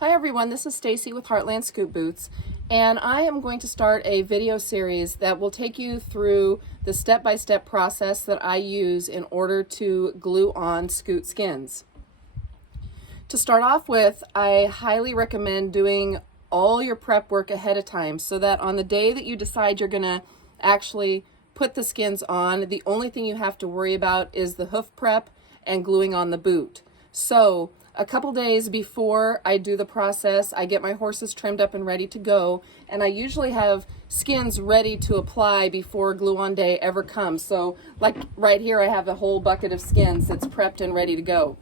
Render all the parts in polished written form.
Hi everyone, this is Stacy with Heartland Scoot Boots, and I am going to start a video series that will take you through the step-by-step process that I use in order to glue on Scoot skins. To start off with, I highly recommend doing all your prep work ahead of time so that on the day that you decide you're going to actually put the skins on, the only thing you have to worry about is the hoof prep and gluing on the boot. So a couple days before I do the process, I get my horses trimmed up and ready to go, and I usually have skins ready to apply before glue on day ever comes. So like right here, I have a whole bucket of skins that's prepped and ready to go.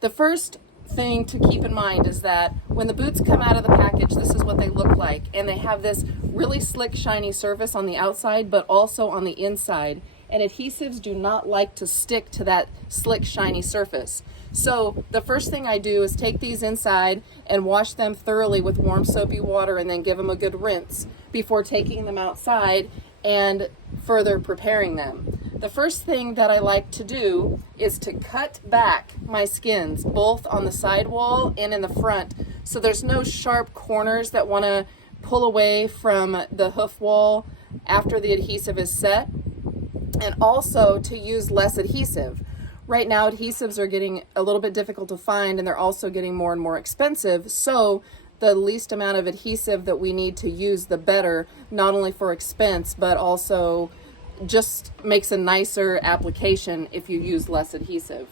The first thing to keep in mind is that when the boots come out of the package, this is what they look like, and they have this really slick shiny surface on the outside but also on the inside, and adhesives do not like to stick to that slick shiny surface. So the first thing I do is take these inside and wash them thoroughly with warm soapy water and then give them a good rinse before taking them outside and further preparing them. The first thing that I like to do is to cut back my skins both on the side wall and in the front, so there's no sharp corners that want to pull away from the hoof wall after the adhesive is set, and also to use less adhesive. Right now adhesives are getting a little bit difficult to find, and they're also getting more and more expensive, so the least amount of adhesive that we need to use, the better, not only for expense but also just makes a nicer application if you use less adhesive.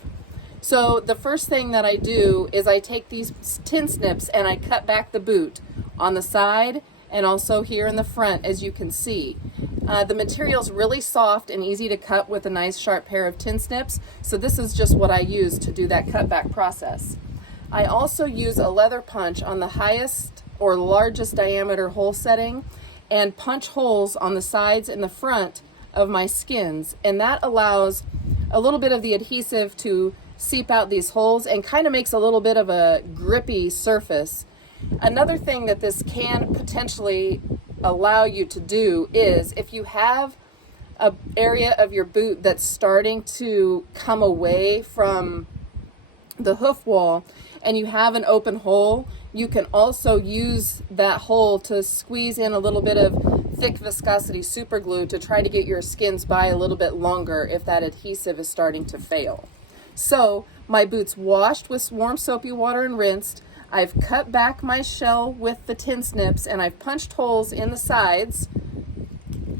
So the first thing that I do is I take these tin snips and I cut back the boot on the side and also here in the front, as you can see. The material's really soft and easy to cut with a nice sharp pair of tin snips, so this is just what I use to do that cutback process. I also use a leather punch on the highest or largest diameter hole setting and punch holes on the sides and the front of my skins, and that allows a little bit of the adhesive to seep out these holes and kind of makes a little bit of a grippy surface. Another thing that this can potentially allow you to do is if you have an area of your boot that's starting to come away from the hoof wall and you have an open hole, you can also use that hole to squeeze in a little bit of thick viscosity super glue to try to get your skins by a little bit longer if that adhesive is starting to fail. So my boot's washed with warm soapy water and rinsed. I've cut back my shell with the tin snips and I've punched holes in the sides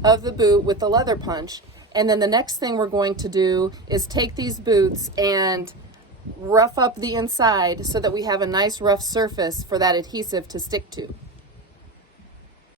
of the boot with the leather punch. And then the next thing we're going to do is take these boots and rough up the inside so that we have a nice rough surface for that adhesive to stick to.